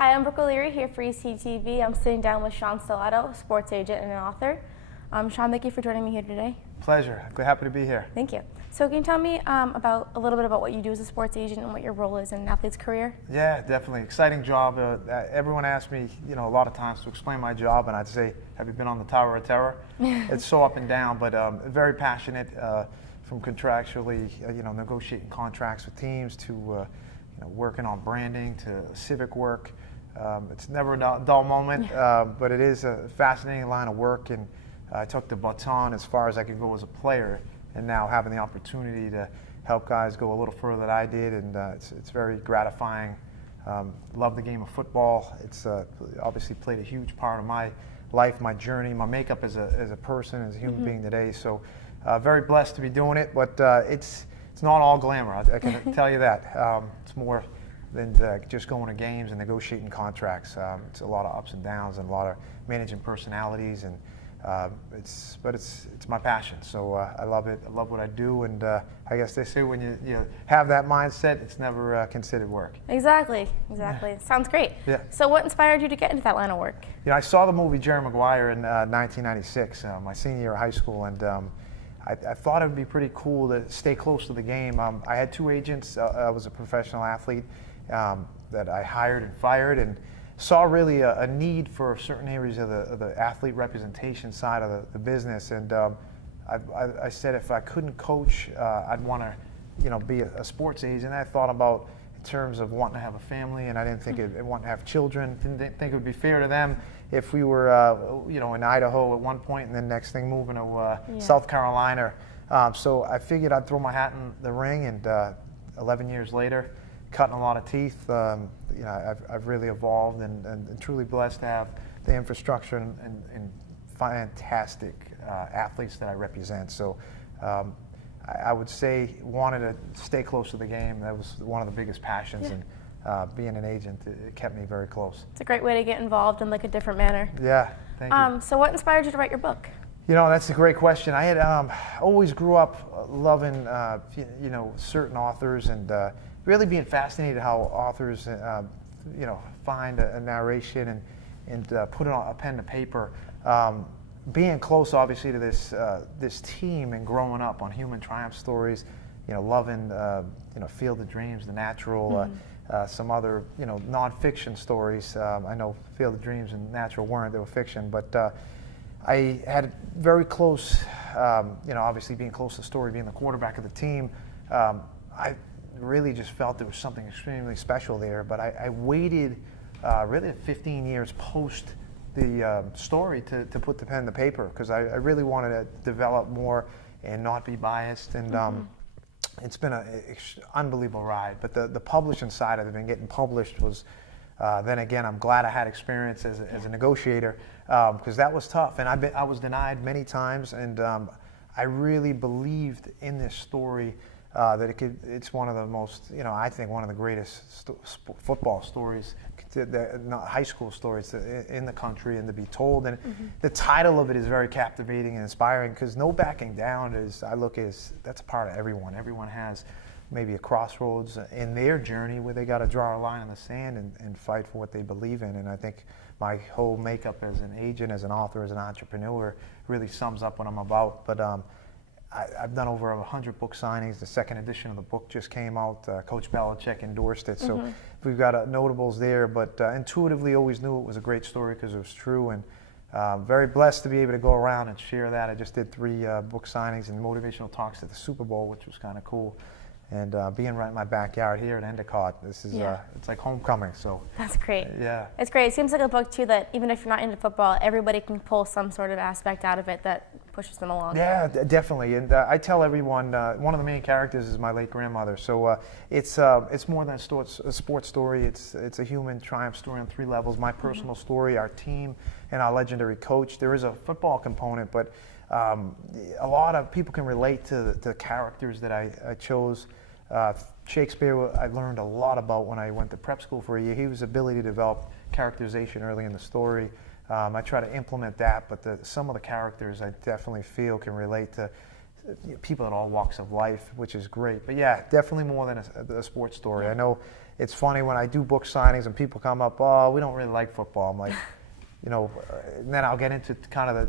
Hi, I'm Brooke O'Leary here for ECTV. I'm sitting down with Sean Stellato, a sports agent and an author. Sean, thank you for joining me here today. Pleasure. Happy to be here. Thank you. So can you tell me a little bit about what you do as a sports agent and what your role is in an athlete's career? Yeah, definitely. Exciting job. Everyone asks me, a lot of times to explain my job, and I'd say, have you been on the Tower of Terror? It's so up and down, but very passionate from contractually, negotiating contracts with teams to, working on branding to civic work. It's never a dull moment, but it is a fascinating line of work, and I took the baton as far as I could go as a player, and now having the opportunity to help guys go a little further than I did, and it's very gratifying. Love the game of football. It's obviously played a huge part of my life, my journey, my makeup as a person, as a human being today. So very blessed to be doing it, but it's not all glamour, I can tell you that. It's more than just going to games and negotiating contracts. It's a lot of ups and downs and a lot of managing personalities, and it's my passion. So I love it. I love what I do, and I guess they say when you have that mindset, it's never considered work. Exactly. Sounds great. Yeah. So what inspired you to get into that line of work? I saw the movie Jerry Maguire in 1996, my senior year of high school, and I thought it would be pretty cool to stay close to the game. I had two agents. I was a professional athlete that I hired and fired, and saw really a need for certain areas of the athlete representation side of the business. And I said if I couldn't coach, I'd want to be a sports agent. I thought about in terms of wanting to have a family, and I didn't think I'd want to have children. Didn't think it would be fair to them if we were in Idaho at one point, and then next thing moving to South Carolina. So I figured I'd throw my hat in the ring, and 11 years later, cutting a lot of teeth. I've really evolved and truly blessed to have the infrastructure and fantastic athletes that I represent. So I would say wanted to stay close to the game. That was one of the biggest passions, and being an agent, it kept me very close. It's a great way to get involved in like a different manner. Yeah, thank you. So what inspired you to write your book? That's a great question. I had always grew up loving certain authors, and really being fascinated how authors find a narration and put it on a pen to paper. Being close, obviously, to this team and growing up on Human Triumph stories, loving Field of Dreams, The Natural, some other nonfiction stories. I know Field of Dreams and Natural weren't; they were fiction, but I had very close. Obviously, being close to the story, being the quarterback of the team, I really just felt there was something extremely special there. But I waited really 15 years post the story to put the pen to paper, because I really wanted to develop more and not be biased. And it's been an unbelievable ride. But the publishing side of it and getting published was, then again, I'm glad I had experience as a negotiator, because that was tough. And I was denied many times, and I really believed in this story. That it's one of the most, I think one of the greatest football stories, not high school stories in the country, and to be told. And the title of it is very captivating and inspiring, because no backing down that's a part of everyone. Everyone has maybe a crossroads in their journey where they got to draw a line in the sand and fight for what they believe in. And I think my whole makeup as an agent, as an author, as an entrepreneur really sums up what I'm about. But I've done over 100 book signings. The second edition of the book just came out. Coach Belichick endorsed it. So we've got notables there, but intuitively always knew it was a great story because it was true, and very blessed to be able to go around and share that. I just did 3 book signings and motivational talks at the Super Bowl, which was kind of cool. And being right in my backyard here at Endicott, this is it's like homecoming. So that's great. Yeah, it's great. It seems like a book too that even if you're not into football, everybody can pull some sort of aspect out of it that pushes them along. Yeah, definitely. And I tell everyone, one of the main characters is my late grandmother. So it's more than a sports story. It's a human triumph story on 3 levels. My personal story, our team, and our legendary coach. There is a football component, but a lot of people can relate to the characters that I chose. Shakespeare, I learned a lot about when I went to prep school for a year. He was ability to develop characterization early in the story. I try to implement that, but some of the characters I definitely feel can relate to people at all walks of life, which is great. But yeah, definitely more than a sports story. I know it's funny when I do book signings and people come up, oh, we don't really like football. I'm like, and then I'll get into kind of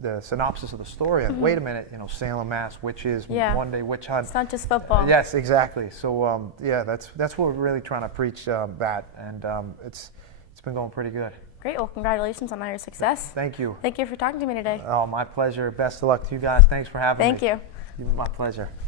the synopsis of the story. And wait a minute, Salem, Mass, witches, one-day witch hunt. It's not just football. Yes, exactly. So that's what we're really trying to preach, that, and it's been going pretty good. Great. Well, congratulations on all your success. Thank you. Thank you for talking to me today. Oh, my pleasure. Best of luck to you guys. Thanks for having me. Thank you. My pleasure.